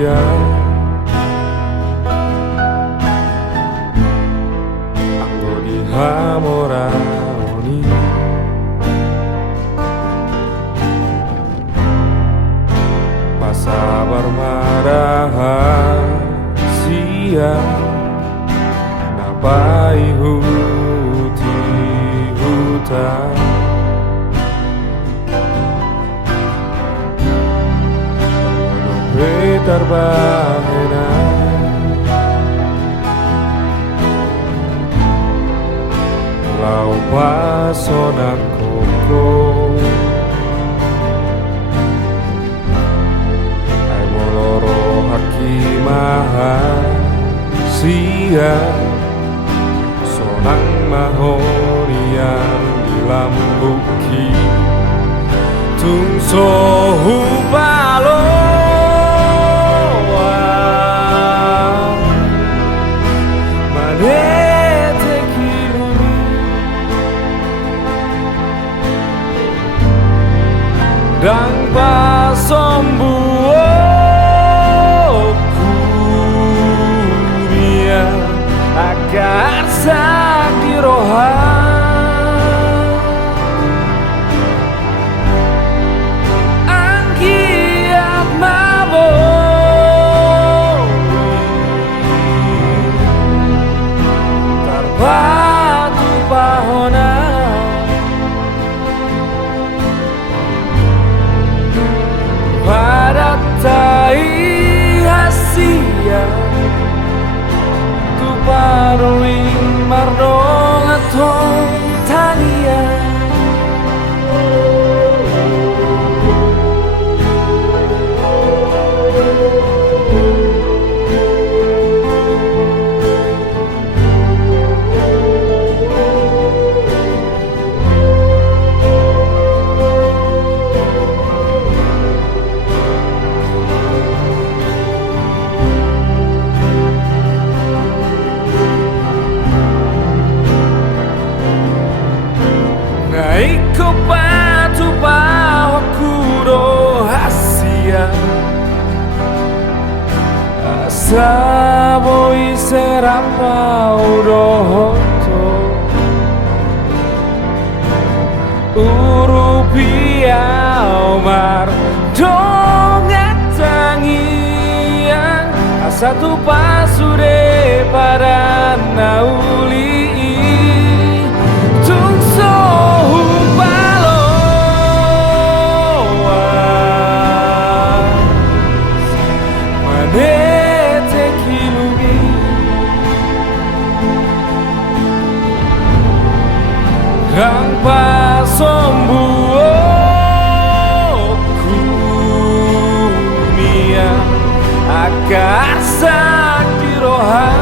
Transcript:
dia anggo dihamorani sabar marahasia napai huti hutan Petar bahena lau pasona koko mahasia sonang mahorian dilambuki tungso hubalo manete kilumi dan pasombuo agar sakti rohan angkiat maboi tarpatu pahona pada tai hasia Paroling mardong atong tania Iko patu paho kuro hasia Asabo iserapa urohoto Urupia omar dongatangian Asatu pasure para nauli Kang pasombuo kumia akar sakti rohan